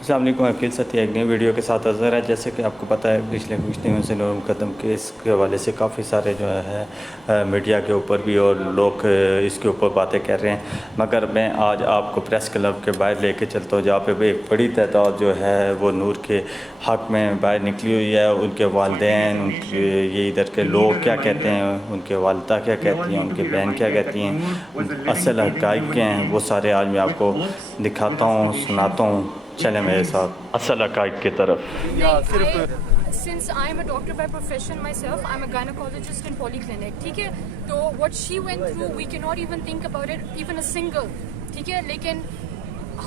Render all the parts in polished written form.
السلام علیکم، عقیل ساتھی ایک نئی ویڈیو کے ساتھ حاضر ہے۔ جیسے کہ آپ کو پتہ ہے پچھلے کچھ دنوں سے نور مقدم کیس کے حوالے سے کافی سارے جو ہے میڈیا کے اوپر بھی اور لوگ اس کے اوپر باتیں کر رہے ہیں، مگر میں آج آپ کو پریس کلب کے باہر لے کے چلتا ہوں، جہاں پہ ایک بڑی تعداد جو ہے وہ نور کے حق میں باہر نکلی ہوئی ہے۔ ان کے والدین، ان کے یہ ادھر کے لوگ کیا کہتے ہیں، ان کے والدہ کیا کہتی ہیں، ان کے بہن کیا کہتی ہیں، اصل حقائق کیا ہیں، وہ سارے آج میں آپ کو دکھاتا ہوں، سناتا ہوں۔ چلیں میرے ساتھ اصل حقائق کی طرف۔ Since I'm a doctor by profession myself, I'm a gynecologist in polyclinic. ٹھیک ہے، تو what she went through, we cannot even think about it, even a single. ٹھیک ہے، لیکن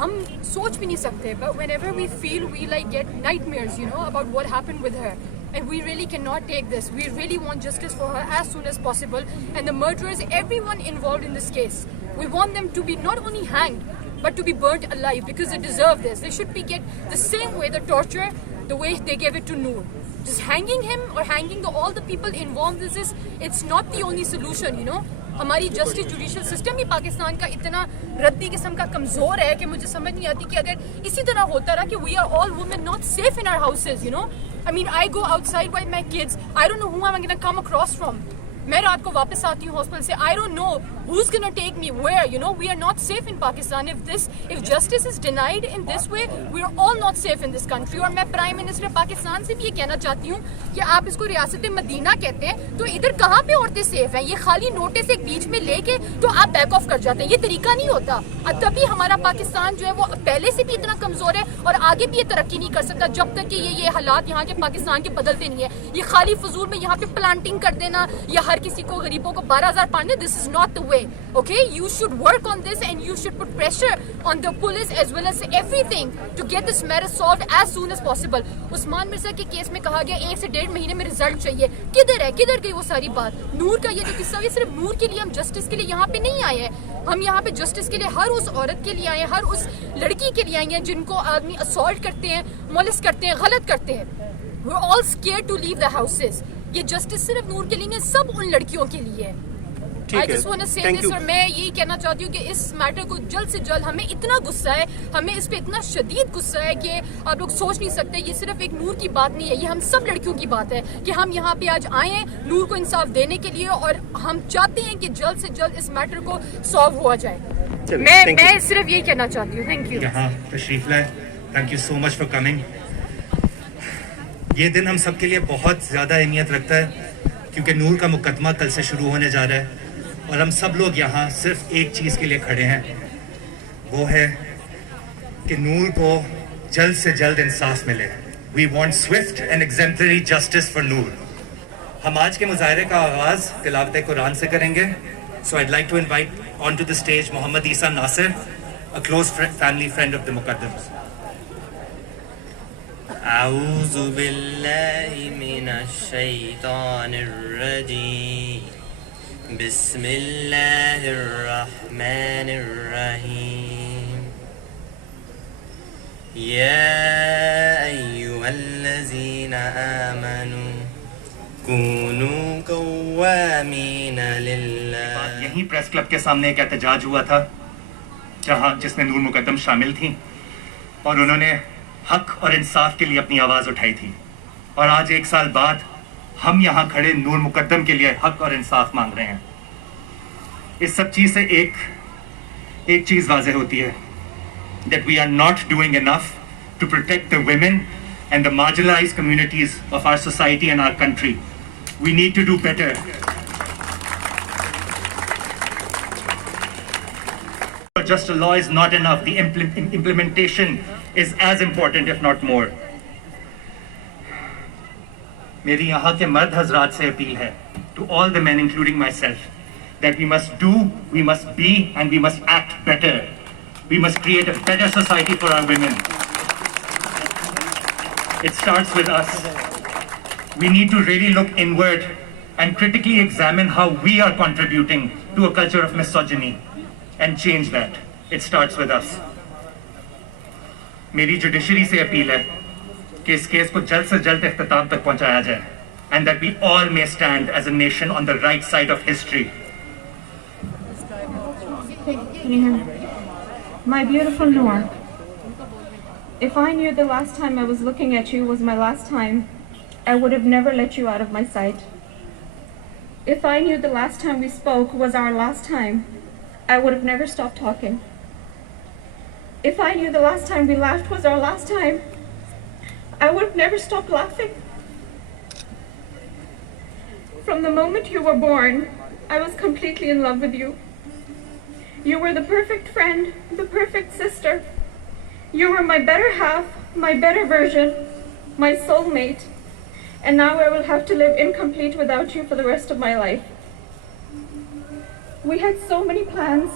ہم سوچ بھی نہیں سکتے. But whenever we feel, we like get nightmares, you know, about what happened with her. And we really cannot take this. We really want justice for her as soon as possible. And the murderers, everyone involved in this case, we want them to be not only hanged, but to be burnt alive, because they deserve this. They should be get the same way, the torture, the way they gave it to Noor. Just hanging him or hanging all the people involved in this, it's not the only solution, you know. ہماری justice judicial system ہی پاکستان کا اتنا ردی قسم کا کمزور ہے کہ مجھے سمجھ نہیں آتی کہ اگر اسی طرح ہوتا رہا کہ we are all women not safe in our houses, you know. I mean I go outside by my kids, I don't know who I am gonna come across from. میں رات کو واپس آتی ہوں ہاسپٹل سے، I don't know who's gonna take me where, you know. We are not safe in Pakistan. If justice is denied in this way, we are all not safe in this country. اور میں prime minister Pakistan سے بھی یہ کہنا چاہتی ہوں کہ آپ اس کو ریاست مدینہ کہتے ہیں، تو ادھر کہاں پہ عورتیں سیف ہیں؟ یہ خالی نوٹس ایک بیچ میں لے کے تو آپ بیک آف کر جاتے ہیں، یہ طریقہ نہیں ہوتا. تبھی ہمارا پاکستان جو ہے وہ پہلے سے بھی اتنا کمزور ہے اور آگے بھی یہ ترقی نہیں کر سکتا جب تک کہ یہ حالات یہاں کے پاکستان کے بدلتے نہیں ہیں. یہ خالی فضول میں یہاں پہ پلانٹنگ کر دینا یا ہر کسی کو غریبوں کو 12,000 پانے، this is not the way. Okay, you should work on this and you should put pressure on the police as well as everything to get this matter solved as soon as possible. عثمان مرزا کے case میں کہا گیا 1 سے 1.5 مہینے میں result چاہیے. کدھر ہے؟ کدھر گئی وہ ساری بات؟ نور کا یہ جو قصہ، یہ صرف نور کے لیے ہم جسٹس کے لیے یہاں پہ نہیں آئے ہیں، ہم یہاں پہ جسٹس کے لیے ہر اس عورت کے لیے آئے ہیں، ہر اس لڑکی کے لیے آئے ہیں جن کو آدمی اسالٹ کرتے ہیں، مولس کرتے ہیں، غلط کرتے ہیں. We're all scared to leave the houses. یہ جسٹس صرف نور کے لیے نہیں، سب ان لڑکیوں کے لیے ہے. I just want to say this. اور میں یہی کہنا چاہتی ہوں کہ اس میٹر کو جلد سے جلد، ہمیں اتنا غصہ ہے، ہمیں اس پہ اتنا شدید غصہ ہے کہ آپ لوگ سوچ نہیں سکتے. یہ صرف ایک نور کی بات نہیں ہے، یہ ہم سب لڑکیوں کی بات ہے کہ ہم یہاں پہ آج آئے ہیں نور کو انصاف دینے کے لیے، اور ہم چاہتے ہیں کہ جلد سے جلد اس میٹر کو سالو ہوا جائے. میں صرف یہی کہنا چاہتی ہوں. Thank you. یہاں تشریف لائے. Thank you so much for coming. یہ دن ہم سب کے لیے بہت زیادہ اہمیت رکھتا ہے کیونکہ نور کا مقدمہ کل سے شروع ہونے جا رہا ہے، اور ہم سب لوگ یہاں صرف ایک چیز کے لیے کھڑے ہیں، وہ ہے کہ نور کو جلد سے جلد انصاف ملے. We want swift and exemplary justice for Noor. ہم آج کے مظاہرے کا آغاز تلاوت قرآن سے کریں گے. So I'd like to invite on to the stage Muhammad Isa Nasir, a close family friend of the Muqaddams. اعوذ باللہ من الشیطان الرجیم. بسم اللہ الرحمن الرحیم. یا ایہا الذین آمنوا کونوا قوامین للہ. یہیں پریس کلب کے سامنے ایک احتجاج ہوا تھا جس میں نور مقدم شامل تھیں, اور انہوں نے حق اور انصاف کے لیے اپنی آواز اٹھائی تھی. اور آج 1 سال بعد ہم یہاں کھڑے نور مقدم کے لیے حق اور انصاف مانگ رہے ہیں. اس سب چیز سے ایک چیز واضح ہوتی ہے, that we are not doing enough to protect the women and the marginalized communities of our society and our country. We need to do better. Just a law is not enough. The implementation is as important, if not more. میری یہاں کے مرد حضرات سے appeal ہے, to all the men including myself, that we must do, we must be, and we must act better. We must create a better society for our women. It starts with us. We need to really look inward and critically examine how we are contributing to a culture of misogyny and change that. It starts with us. میری judiciary سے appeal ہے کہ اس case کو جلد سے جلد اختتام تک پہنچایا جائے, and that we all may stand as a nation on the right side of history. My beautiful Noor, If I knew the last time I was looking at you was my last time, I would have never let you out of my sight. If I knew the last time we spoke was our last time, I would have never stopped talking. If I knew the last time we laughed was our last time, I would have never stopped laughing. From the moment you were born, I was completely in love with you. You were the perfect friend, the perfect sister. You were my better half, my better version, my soulmate. And now I will have to live incomplete without you for the rest of my life. We had so many plans,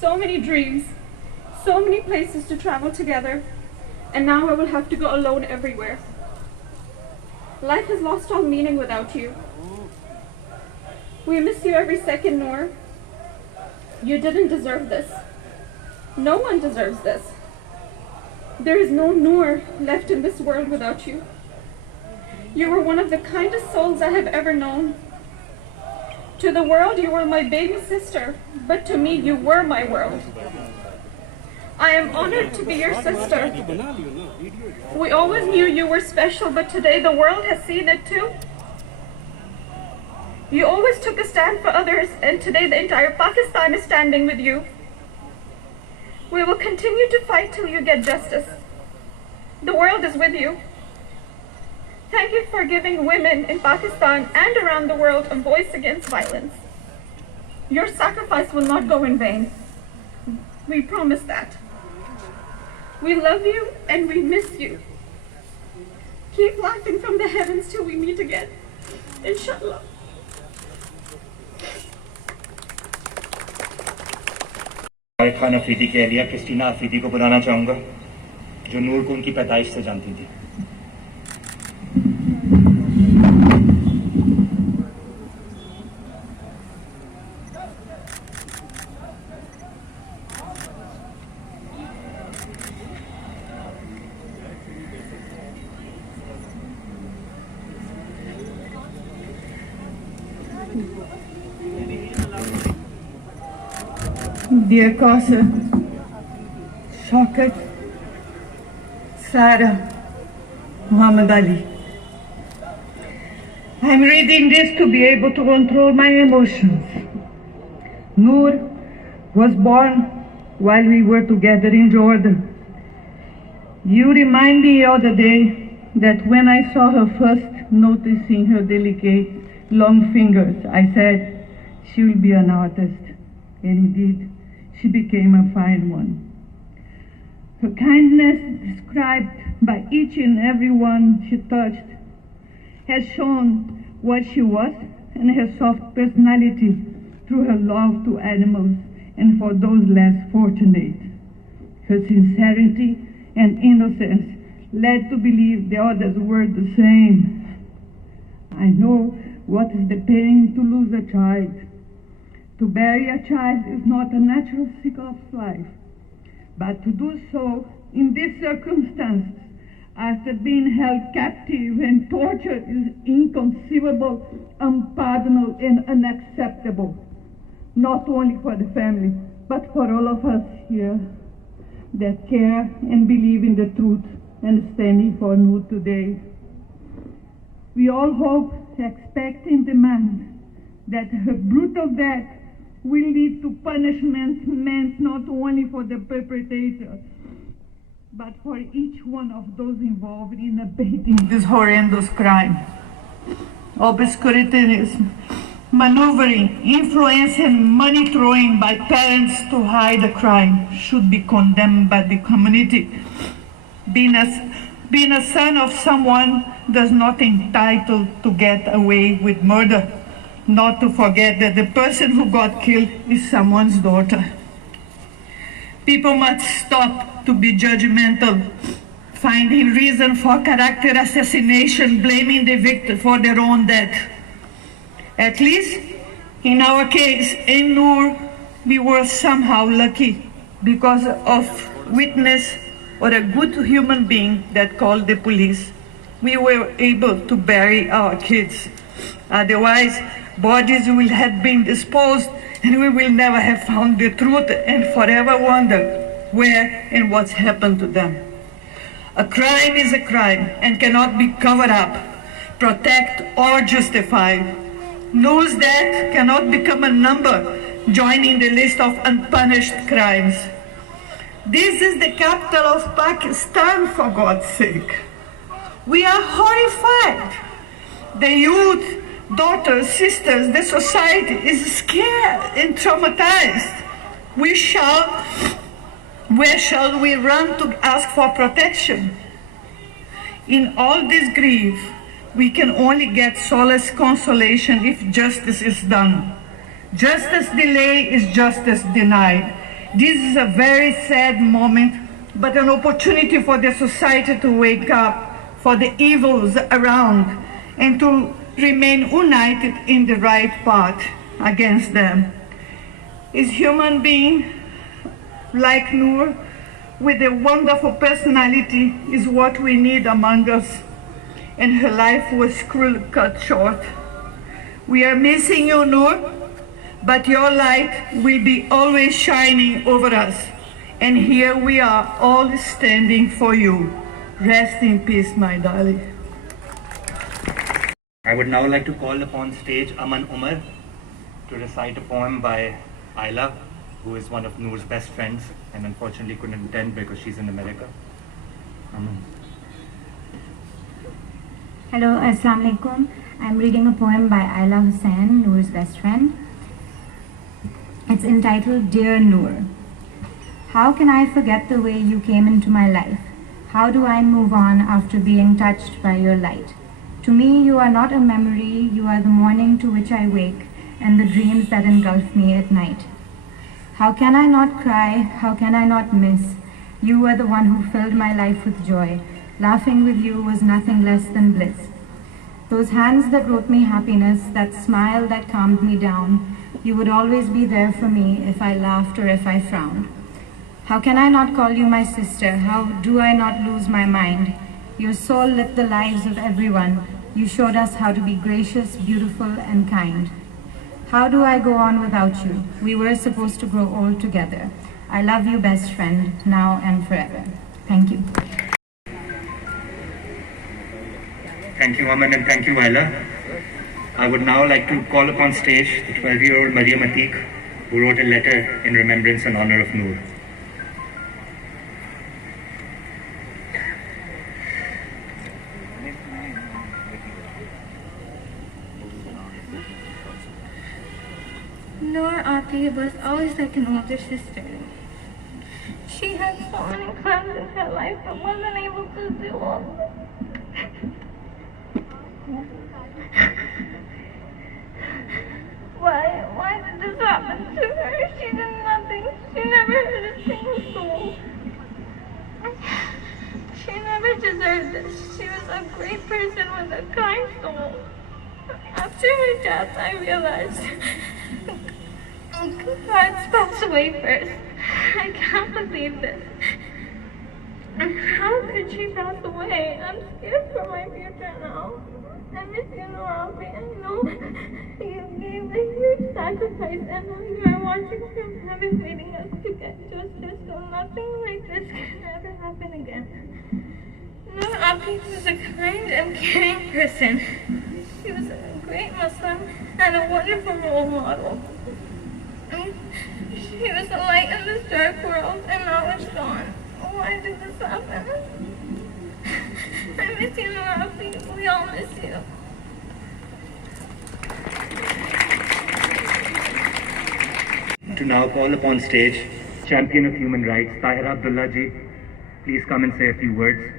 so many dreams, so many places to travel together, and now I will have to go alone everywhere. Life has lost all meaning without you. We miss you every second, Noor. You didn't deserve this. No one deserves this. There is no Noor left in this world without you. You were one of the kindest souls I have ever known. To the world, you were my baby sister, but to me, you were my world. I am honored to be your sister. We always knew you were special, but today the world has seen it too. You always took a stand for others, and today the entire Pakistan is standing with you. We will continue to fight till you get justice. The world is with you. Thank you for giving women in Pakistan and around the world a voice against violence. Your sacrifice will not go in vain. We promise that. We love you and we miss you. Keep laughing from the heavens till we meet again. Inshallah. Khan Afridi के Elia Christina Afridi को बुलाना चाहूँगा, जो नूर को उनकी पैदाइश से जानती थी. Dear Qasem, Shaukat, Sarah, Muhammad Ali. I'm reading this to be able to control my emotions. Noor was born while we were together in Jordan. You remind me the other day that when I saw her first, noticing her delicate, long fingers, I said, she will be an artist. And indeed, she became a fine one. Her kindness, described by each and every one she touched, has shown what she was and her soft personality through her love to animals and for those less fortunate. Her sincerity and innocence led to believe the others were the same. I know what is the pain to lose a child. To bury a child is not a natural cycle of life, but to do so in this circumstance, after being held captive and tortured, is inconceivable, unpardonable, and unacceptable, not only for the family, but for all of us here that care and believe in the truth and standing for Noor today. We all hope, expect, and demand that her brutal death will lead to punishment meant not only for the perpetrator, but for each one of those involved in abating this horrendous crime. Obscurantism, maneuvering, influence, and money throwing by parents to hide the crime should be condemned by the community. Being a son of someone does not entitle to get away with murder. Not to forget that the person who got killed is someone's daughter. People must stop to be judgmental, finding reason for character assassination, blaming the victim for their own death. At least in our case, in Noor, we were somehow lucky because of witness or a good human being that called the police. We were able to bury our kids. Otherwise, bodies will have been disposed and we will never have found the truth and forever wonder where and what's happened to them. A crime is a crime and cannot be covered up, protected, or justified. Noor's death cannot become a number joining the list of unpunished crimes. This is the capital of Pakistan, for God's sake. We are horrified. The youth, daughters, sisters, the society is scared and traumatized. Where shall we run to ask for protection? In all this grief, we can only get solace, consolation if justice is done. Justice delayed is justice denied. This is a very sad moment, but an opportunity for the society to wake up for the evils around and to remain united in the right path against them. Is human being like Noor with a wonderful personality is what we need among us, and her life was cruelly cut short. We are missing you, Noor, but your light will be always shining over us, and here we are all standing for you. Rest in peace, my darling. I would now like to call upon stage Aman Umar to recite a poem by Ayla, who is one of Noor's best friends and unfortunately couldn't attend because she's in America. Aman. Hello, Assalamu alaikum. I'm reading a poem by Ayla Hussain, Noor's best friend. It's entitled Dear Noor. How can I forget the way you came into my life? How do I move on after being touched by your light? To me, you are not a memory, you are the morning to which I wake and the dreams that engulf me at night. How can I not cry? How can I not miss? You were the one who filled my life with joy. Laughing with you was nothing less than bliss. Those hands that wrote me happiness, that smile that calmed me down, you would always be there for me if I laughed or if I frowned. How can I not call you my sister? How do I not lose my mind? Your soul lit the lives of everyone. You showed us how to be gracious, beautiful, and kind. How do I go on without you? We were supposed to grow old together. I love you, best friend, now and forever. Thank you. Thank you, Aman, and thank you, Ayla. I would now like to call upon stage the 12-year-old Mariam Atiq, who wrote a letter in remembrance and honor of Noor. Noor Api was always like an older sister. She had so many plans in her life but wasn't able to do all of them. Why did this happen to her? She did nothing. She never hurt a single soul. She never deserved this. She was a great person with a kind soul. After her death, I realized God passed away first. I can't believe this. How could she pass away? I'm scared for my future now. I miss you, Noor. I know you gave a huge sacrifice and now you are watching from heaven waiting us to get justice so nothing like this can ever happen again. Noor Api was a kind and caring person. She was a great Muslim and a wonderful role model. She was a light in this dark world and now it's gone. Why did this happen? I miss you, Noor Api. We all miss you. To now call upon stage champion of human rights, Tahira Abdullah ji. Please come and say a few words.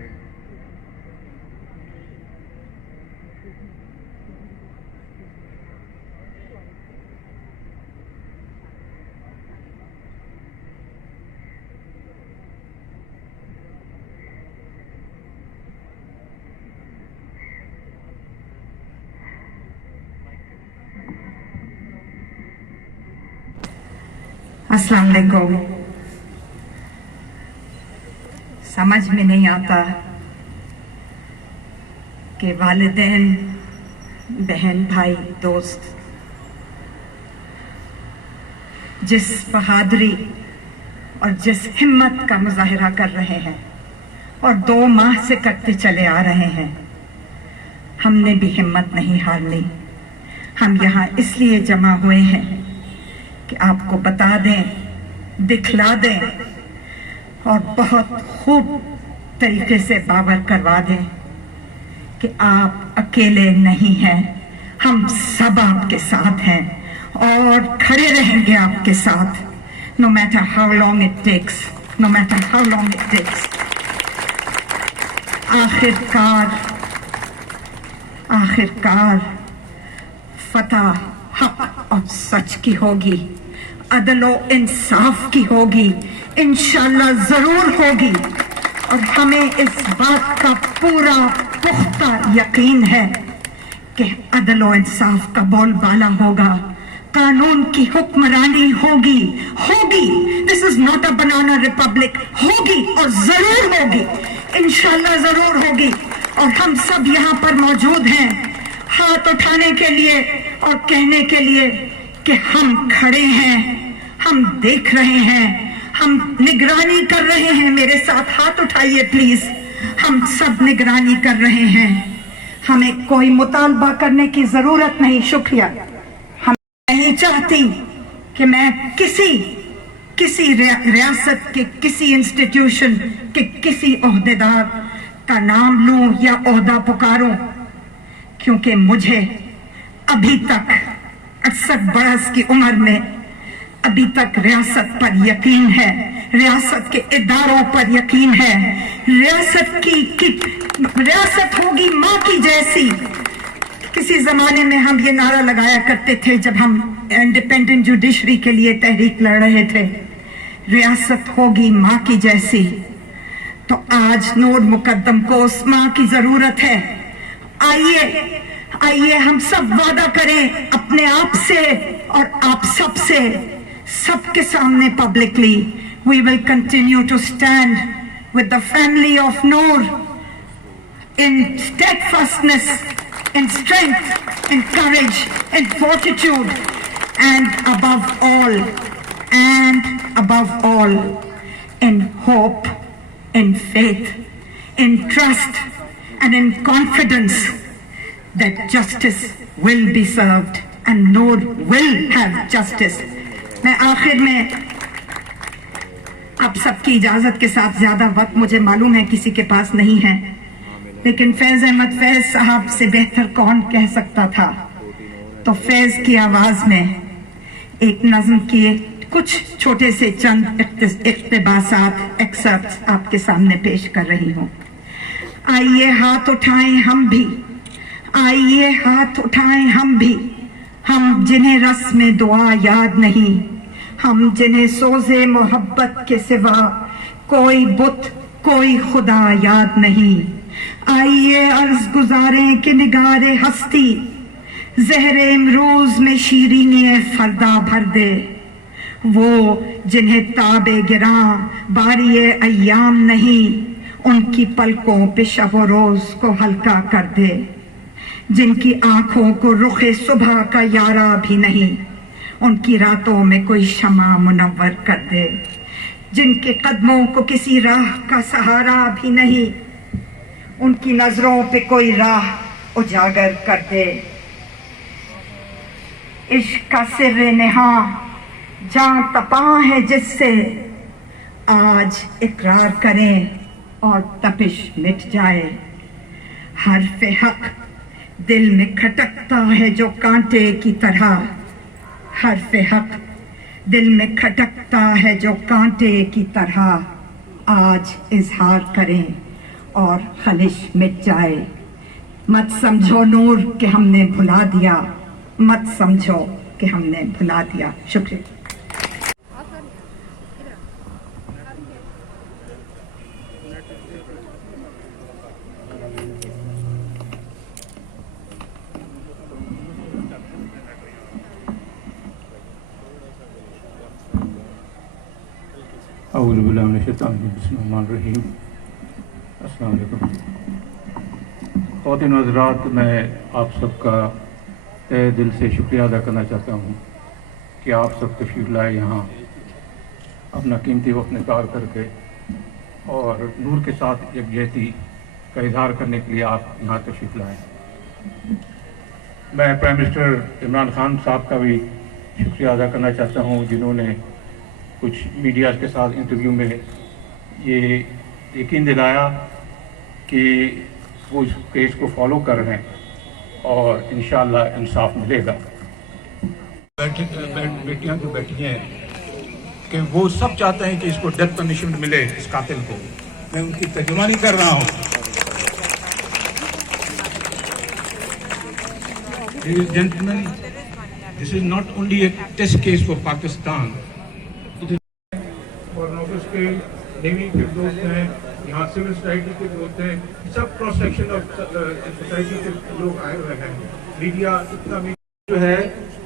अस्सलाम वालेकुम। समझ में नहीं आता कि वालिदैन, बहन, भाई, दोस्त जिस बहादुरी और जिस हिम्मत का मुजाहिरा कर रहे हैं और 2 माह से करते चले आ रहे हैं। हमने भी हिम्मत नहीं हारनी। हम यहाँ इसलिए जमा हुए हैं कि आपको बता दें, दिखला दें और बहुत खूब तरीके से बावर करवा दें कि आप अकेले नहीं हैं, हम सब आपके साथ हैं और खड़े रहेंगे आपके साथ, no matter how long it takes, no matter how long it takes. आखिरकार फतह हक और सच की होगी, अदल और इंसाफ की होगी, इंशाल्लाह जरूर होगी। और हमें इस बात का पूरा पुख्ता यकीन है कि अदल और इंसाफ का बोलबाला होगा, कानून की हुक्मरानी होगी। This is not a banana Republic, होगी और जरूर होगी, इंशाल्लाह जरूर होगी। और हम सब यहाँ पर मौजूद हैं हाथ उठाने के लिए और कहने के लिए कि हम खड़े हैं, हम देख रहे हैं, हम निगरानी कर रहे हैं। मेरे साथ हाथ उठाइए प्लीज। हम सब निगरानी कर रहे हैं। हमें कोई मुतालबा करने की जरूरत नहीं। शुक्रिया। हम नहीं चाहती कि मैं किसी रियासत के किसी इंस्टीट्यूशन के किसी ओहदेदार का नाम लूं या ओहदा पुकारूं, क्योंकि मुझे अभी तक 68 बरस की उम्र में अभी तक रियासत पर यकीन है, रियासत के इदारों पर यकीन है। रियासत होगी माँ की जैसी। किसी जमाने में हम ये नारा लगाया करते थे जब हम इंडिपेंडेंट जुडिशरी के लिए तहरीक लड़ रहे थे, रियासत होगी माँ की जैसी। तो आज नूर मुकद्दम को उस माँ की जरूरत है। आइए हम सब वादा करें अपने आप से और आप सब से, सबके सामने publicly, we will continue to stand with the family of Noor in steadfastness, in strength, in courage, in fortitude, and above all, in hope, in faith, in trust, and in confidence that justice will be served and Noor will have justice. मैं आखिर में आप सबकी इजाजत के साथ, ज्यादा वक्त मुझे मालूम है किसी के पास नहीं है, लेकिन फैज अहमद फैज साहब से बेहतर कौन कह सकता था, तो फैज की आवाज में एक नज्म की कुछ छोटे से चंद इक़्तिबासात एक्सर्प्ट्स आपके सामने पेश कर रही हूँ। आइए हाथ उठाएं हम भी, आइए हाथ उठाएं हम भी, हम जिन्हें रस्म दुआ याद नहीं, हम जिन्हें सोज़े मोहब्बत के सिवा कोई बुत कोई खुदा याद नहीं। आइए अर्ज गुजारें कि निगारे हस्ती ज़हरे इमरोज में शीरीनी फरदा भर दे, वो जिन्हें ताबे गिरां बारिये अय्याम नहीं, उनकी पलकों पे शब व रोज को हल्का कर दे, जिनकी आंखों को रुखे सुबह का यारा भी नहीं, उनकी रातों में कोई शमा मुनव्वर कर दे, जिनके कदमों को किसी राह का सहारा भी नहीं, उनकी नजरों पे कोई राह उजागर कर दे। इश्क का सिर्र नेहा जान तपा है जिससे, आज इकरार करें और तपिश मिट जाए। हर्फ हक दिल में खटकता है जो कांटे की तरह, हर्फ हक दिल में खटकता है जो कांटे की तरह, आज इजहार करें और खलिश मिट जाए। मत समझो नूर कि हमने भुला दिया, मत समझो कि हमने भुला दिया। शुक्रिया। अस्सलाम वालेकुम। ख़वातीन व हज़रात, मैं आप सबका तहे दिल से शुक्रिया अदा करना चाहता हूँ कि आप सब तशरीफ़ लाए यहाँ, अपना कीमती वक्त निकाल करके اور نور کے ساتھ یکجہتی کا اظہار کرنے کے لیے آپ یہاں تشریف لائیں. میں پرائم منسٹر عمران خان صاحب کا بھی شکریہ ادا کرنا چاہتا ہوں جنہوں نے کچھ میڈیا کے ساتھ انٹرویو میں یہ یقین دلایا کہ وہ اس کیس کو فالو کر رہے ہیں اور انشاءاللہ انصاف ملے گا. بیٹیاں جو بیٹھی ہیں کہ وہ سب چاہتے ہیں کہ اس کو ڈیتھ پنشمنٹ ملے اس قاتل کو. میں ان کی ترجمانی کر رہا ہوں. Ladies and gentlemen, this is not only a test case for Pakistan. Foreign office کے نیوی کے دوست ہیں, یہاں سول سوسائٹی کے دوست ہیں, سب کراس سیکشن آف سوسائٹی کے لوگ آئے ہوئے ہیں. میڈیا اتنا جو ہے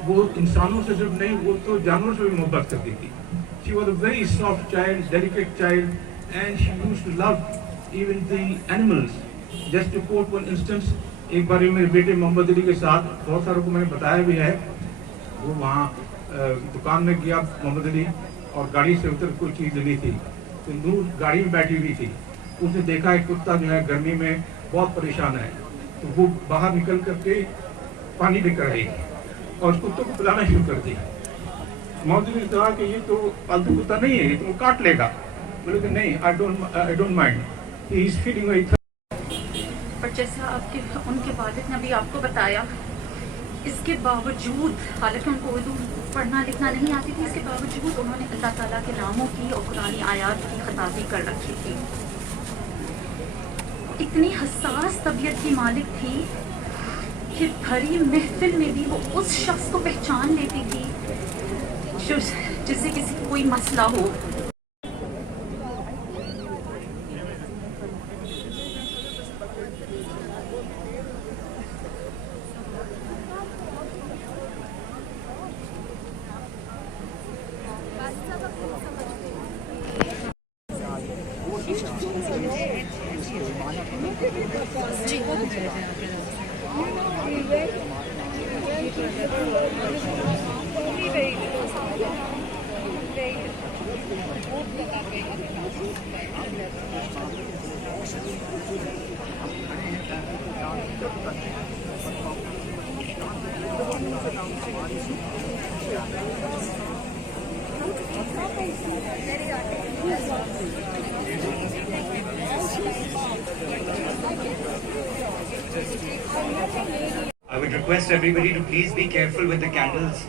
وہ انسانوں سے صرف نہیں, وہ تو جانوروں سے بھی محبت کرتی تھی. She was a very soft child, delicate child, and she used to love even the animals. Just to quote one instance, ایک بار میرے بیٹے محمد علی کے ساتھ, بہت ساروں کو میں نے بتایا بھی ہے, وہ وہاں دکان میں گیا محمد علی اور گاڑی سے اتر کوئی چیز لینی تھی, تو نور گاڑی میں بیٹھی ہوئی تھی. اس نے دیکھا ایک کتا جو ہے گرمی میں بہت پریشان ہے, تو وہ باہر نکل کر کے پانی لے کر آئی اور اس کتوں کو پلانا شروع کر دی. محمد علی نے کہا کہ یہ تو پالتو کتا نہیں ہے, یہ تو وہ کاٹ لے گا. بولے کہ نہیں, I don't mind. He is feeling very اور جیسا ان کے والد نے ابھی آپ کو بتایا, اس کے باوجود, حالانکہ ان کو اردو پڑھنا لکھنا نہیں آتی تھی, اس کے باوجود انہوں نے اللہ تعالیٰ کے ناموں کی اور قرآنی آیات کی خطابی کر رکھی تھی. اتنی حساس طبیعت کی مالک تھی کہ بھری محفل میں بھی وہ اس شخص کو پہچان لیتی تھی جس سے کسی کو کوئی مسئلہ ہو. I would request everybody to please be careful with the candles.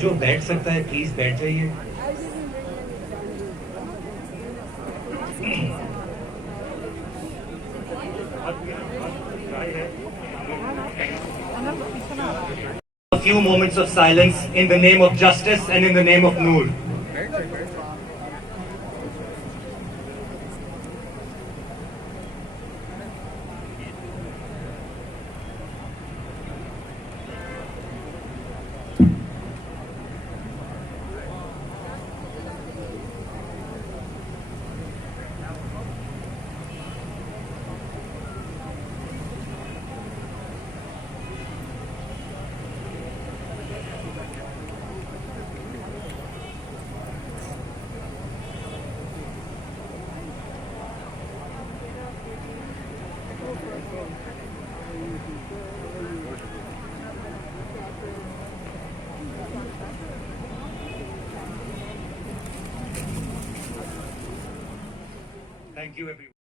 جو بیٹھ سکتا ہے پلیز بیٹھ جائیے. A few moments of silence in the name of justice and in the name of Noor. Thank you, everyone.